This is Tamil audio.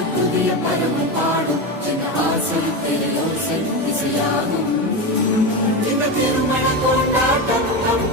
ஒரு புதிய பருவம் பாடும் என ஆசை பேரோசை இசையாகும். இந்த திருமண கொண்டாட்டம் நம்